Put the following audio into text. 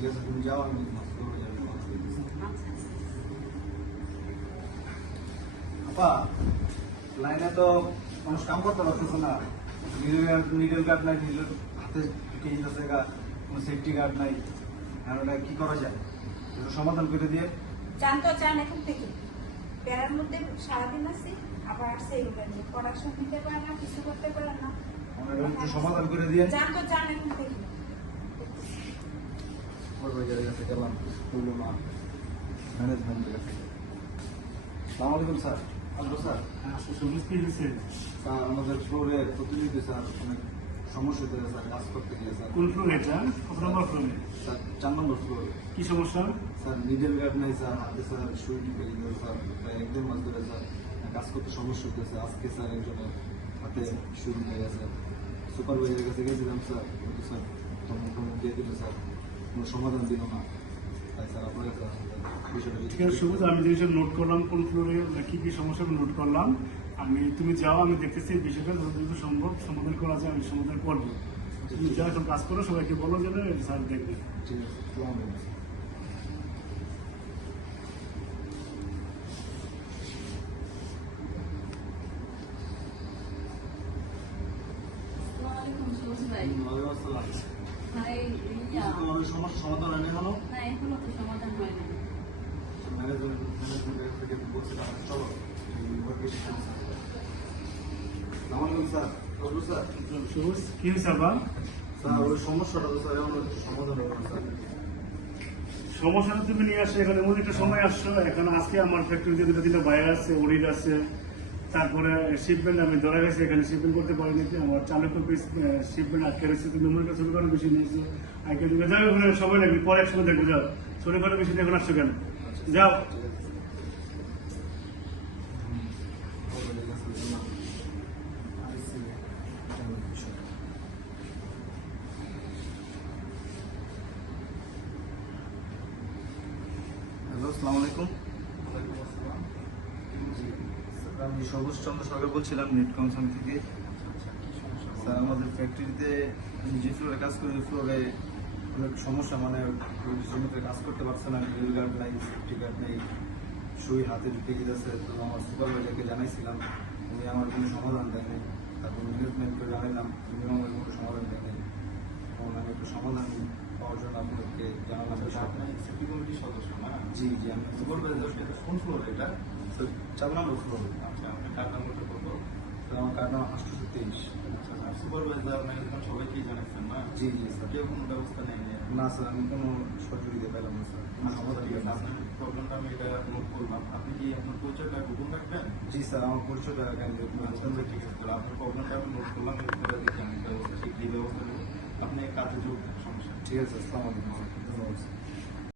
ঠিক আছে, তুমি যাও, আমি আপা লাইনে তো মানুষ কাম করতে পারতেছে না। নিডেল গার্ড নাই, নিডেল হাতে ঢুকে যেতেছে, কোনো সেফটি গার্ড নাই। আর ওটা কি করা যায়, একটু সমাধান করে দিয়ে। চান তো চান এখন থেকে প্যারার মধ্যে সারাদিন আছি, আবার আসছে এগুলো নিয়ে পড়াশোনা নিতে পারে না, কিছু করতে পারে না। একটু সমাধান করে দিয়ে। চান তো চান এখন থেকে। সুপারভাইজারের কাছে গেলাম, বললো না ম্যানেজমেন্টের কাছে। সালাম আলাইকুম স্যার। স্যার স্যার আমাদের ফ্লোরে প্রতিনিধি স্যার অনেক সমস্যা হতে স্যার, কাজ করতে গিয়ে স্যার। কোন ফ্লোর এটা? কত নম্বর ফ্লোরে? স্যার 4 নম্বর ফ্লোর। কি সমস্যা? স্যার নিডেল গার্ড নাই স্যার, হাতে স্যার সুই ঢুকে গেছে স্যার, প্রায় 1-1.5 মাস ধরে স্যার কাজ করতে সমস্যা হতেছে। আজকে স্যার একজনের হাতে সুই ঢুকে গেছে। সুপারভাইজারের কাছে গেছিলাম স্যার, কিন্তু স্যার তখন দিয়ে দিল স্যার, কোনো সমাধান দিল না। তাই স্যার আপনার কাছে বিষয়টা ঠিক আছে সবুজ, আমি জিনিসটা নোট করলাম কোন ফ্লোরে কি কি সমস্যা নোট করলাম। তুমি যাও, আমি দেখতেছি এই বিষয়টা যতটুকু সম্ভব সমাধান করা যায় আমি সমাধান করবো। তুমি যা এখন কাজ করো, সবাইকে বলো যেন স্যার দেখবে। ঠিক আছে, আসসালামু আলাইকুম। ওয়ালাইকুম আসসালাম। তোমার সমস্যা সমাধান হয়নি এখনো? ম্যানেজমেন্ট থেকে বলছিলাম চলো স্যার। স্যার সবুজ কি হয়েছে আবার? স্যার ওই সমস্যাটা তো স্যার এখন সমাধান হবে না স্যার। সমস্যাটা তুমি নিয়ে আসো এখানে, এমন একটা সময় আসছো এখন। আজকে আমার ফ্যাক্টরিতে দুটো তিনটা বাইরে আছে, অডিট আছে, তারপরে শিপমেন্ট আমি ধরা গেছে, এখানে শিপমেন্ট করতে পারিনি। আমার চালক শিপমেন্ট আটকে রয়েছে, তুমি আমার কাছে ছোটো বেশি নিয়েছো আগে যাও, ওখানে সময় লাগবে, পরে একসময় দেখবো। যাও, ছোটো করে বেশি এখন আসছো কেন? যাও। হ্যালো, আসসালামু আলাইকুম। আমি সবুজ চন্দ্র সরকার বলছিলাম, নেট কনসার্ন থেকে। স্যার আমাদের ফ্যাক্টরিতে আমি যে ফ্লোরে কাজ করি, ওই ফ্লোরে অনেক সমস্যা, মানে শ্রমিকরা কাজ করতে পারছে না, রেল গার্ড নাই, সেফটি গার্ড নেই, সুই হাতে ঢুকে গেছে। তো আমার সুপারভাইজারকে জানাইছিলাম, উনি আমার কোনো সমাধান দেয়নি। তারপর ম্যানেজমেন্টকে জানাইলাম, উনি আমার কোনো সমাধান দেয়নি। তখন আমি একটু সমাধান পাওয়ার জন্য আপনাদেরকে জানালাম। সিটি কমিটির সদস্য না? জি জি, আমি সুপারভাইজার কোন ফ্লোর এটা? 4 নম্বর ফ্লোর। আচ্ছা, আপনার কার্ড নাম্বারটা কত? আমার কার্ড নাম 823। আচ্ছা, আর সুপারভাইজার ম্যানেজমেন্ট সবাইকেই জানাচ্ছেন না? জি জি স্যার। কেউ কোনো ব্যবস্থা নেয়নি? না স্যার, আমি কোনো সহযোগিতা পেলাম না স্যার। আচ্ছা, ঠিক আছে, আপনার প্রবলেমটা আমি এটা নোট করলাম। আপনি কি আপনার পরিচয়টা গোপন রাখবেন? জি স্যার, আমার পরিচয়টা আচ্ছা, ঠিক আছে, তাহলে আপনার প্রবলেমটা আমি নোট করলাম, এরপরে দেখি আমি ব্যবস্থা, ঠিক এই ব্যবস্থা নেব। আপনি কাজে যোগ দেন, সমস্যা নেই। ঠিক আছে, আসসালামু আলাইকুম। ধন্যবাদ।